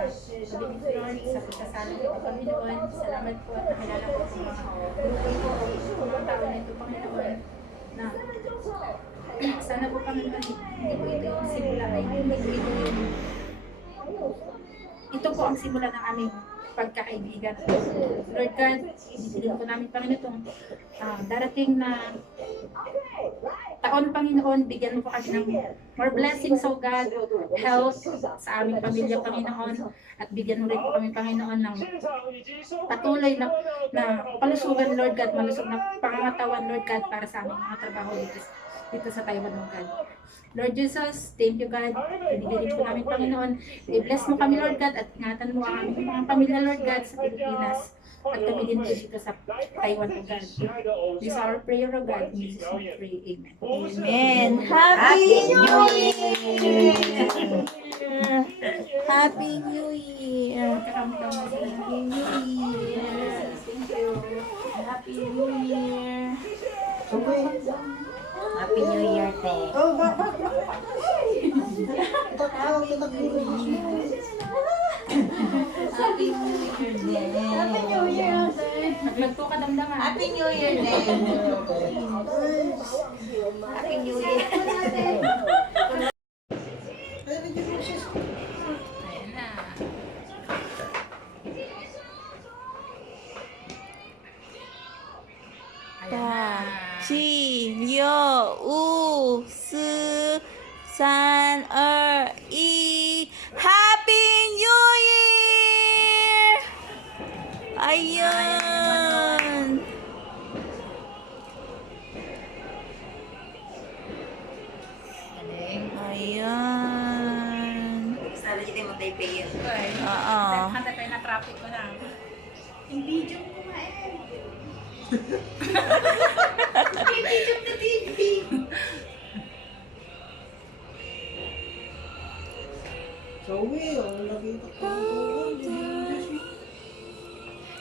Pag-ibig Lord, sa pagkasala nito, Panginoon, salamat po at nakilala po sa mga grupo ko, mga tao nito, Panginoon, na sana po, Panginoon, hindi po ito yung simula, ay hindi po ito yung ito po ang simula ng aming pagkakaibigan. Lord God, ibigin po namin, Panginoon, itong darating na taon, Panginoon, bigyan mo po kami ng more blessings, oh God, health sa aming pamilya, Panginoon, at bigyan mo rin po kami, Panginoon, ng patuloy na palusugan, Lord God, malusog na pangangatawan, Lord God, para sa aming mga trabaho dito sa Taiwan, oh God. Lord Jesus, thank you, God. Ibigay po namin, Panginoon. I-bless mo kami, Lord God, at ingatan mo ang aming mga pamilya, Lord God, sa Pilipinas. At kami din dito sa Taiwan, O God. This is our prayer, O God. In Jesus' name we pray. Amen. Amen. Happy New Year! Happy New Year! Happy New Year! Happy New Year! Happy New Year, te. Happy New Year, din. Happy New Year, Naglanto ka damdaman. Happy New Year, din. Happy New Year. Ayan na. 다, 시, 려, 우, 스, 산, 얼, 이, Happy New Year! Ayun! Ayan! Sana dito mo tayo payo. Oo. Handa tayo na traffic ko na. Yung video ko kumain. Yung video na TV.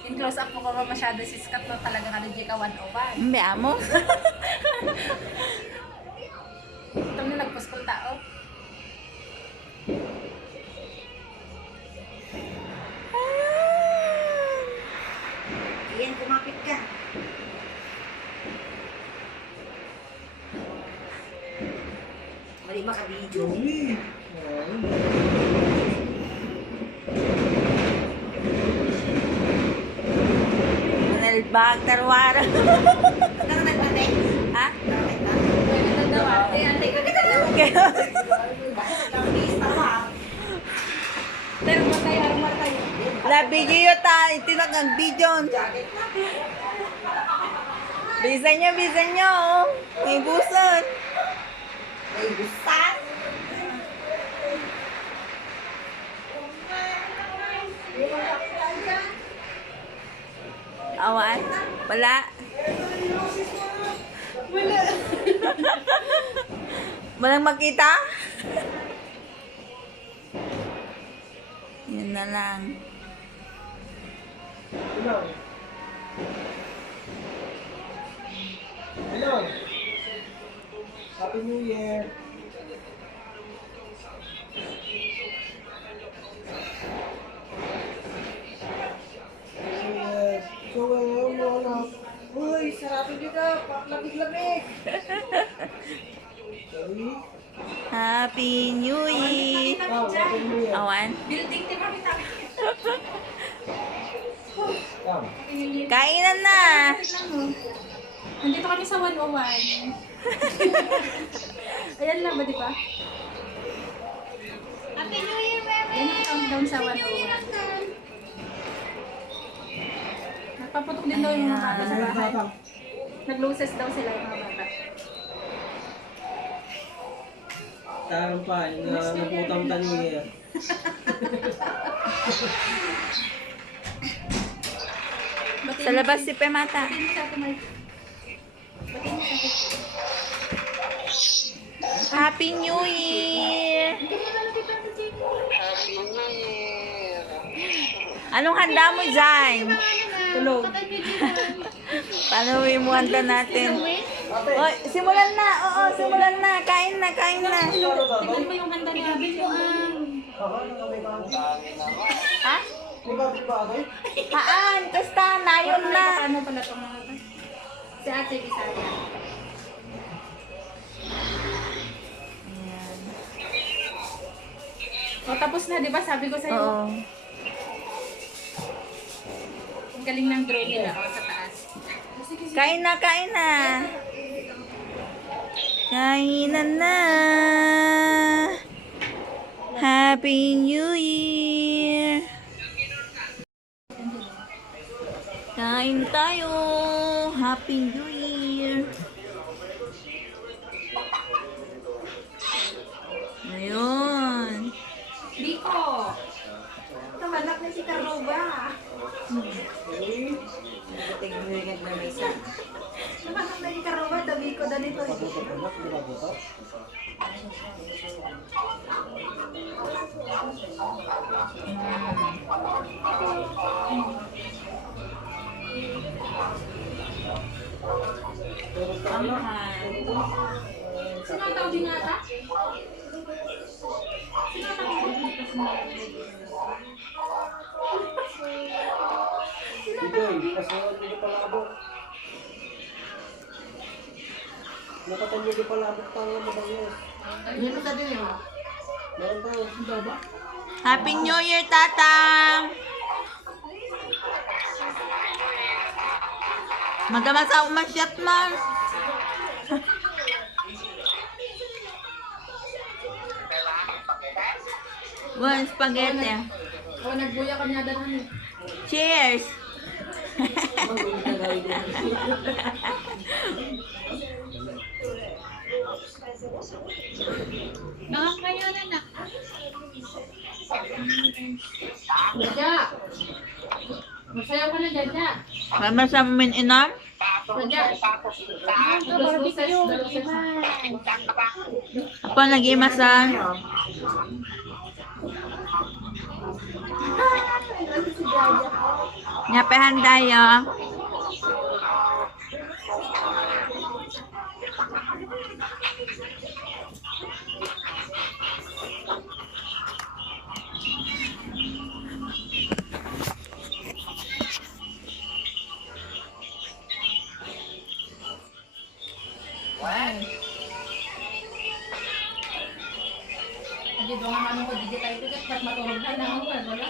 Yung close up ko ba masyado si Scott no talagang ano Jika 101. Mbe amo? Ito na nagpaskol tao. Iyan, kumapit ka. Mali maka-video. Nalbag tarwara. Nakatag ba, te? Ha? Nakatag ba? Pwede na daw. Eh, antay ka kita daw. Nakabis, tawa. Pero matay, armar tayo. La video ta, itinag ang video. Bisa nyo, oh. May buson. Ay, busan. Awan? Wala? Wala. Walang makita? Yun na lang. Hello. Happy New Year. New Year. So, ano? Uy, sarapin nyo na. Lamig-lamig. Sorry. Happy New Year! Happy New Year. Awan? Building team kami tayo. Come. Kainan na! Nandito kami sa 101. Ayan lang ba, di ba? Happy New Year, Mary! Yan yung countdown sa 101. Nagpaputok din daw yung mga bata sa bahay. Nag-loses daw sila yung mga bata. Tarang pa, yung naputang ta New Year. Sa labas si Pemata. Batiin mo sa atin, Mike. Batiin mo sa atin. Happy New Year! Anong handa mo dyan? Tulog. Paano mo handa natin? Oy, simulan na! Oo, simulan na! Kain na, kain na! Tingnan mo yung handa ni Abel mo Ha? Haan, kasta na, yun na. Ano pala itong mga to? Si Ate Bisaya. Ayan. O, tapos na, di ba? Sabi ko sa'yo, Oo. ang galing ng drone nila o, sa taas. Kain na, kain na. Kainan na. Happy New Year. Kain tayo. Happy New Year. Ayun. Biko! Tamanak na si Karoba. Tingnan na may isa. Tamanak na si Karoba, dami ko ganito. Sino ang tawag nga ata? Sino ang tawag Nakatanya di pala abot pa nga mabangis. Yun ang sabi mo. Meron tayo. Happy New Year, Tatang. Magamas ako masyat, man. One spaghetti. O, nagbuya ka niya danan eh. Cheers. Nakakayanan na. Jaja! Masayaw ka na, Jaja. Mama sa amin inam. Jaja! Barbie kayo. Ako nag-imasan. Nyapehan tayo. Hindi doon nga ano ko, digit tayo pigat, ba't matulog na lang ako, wala?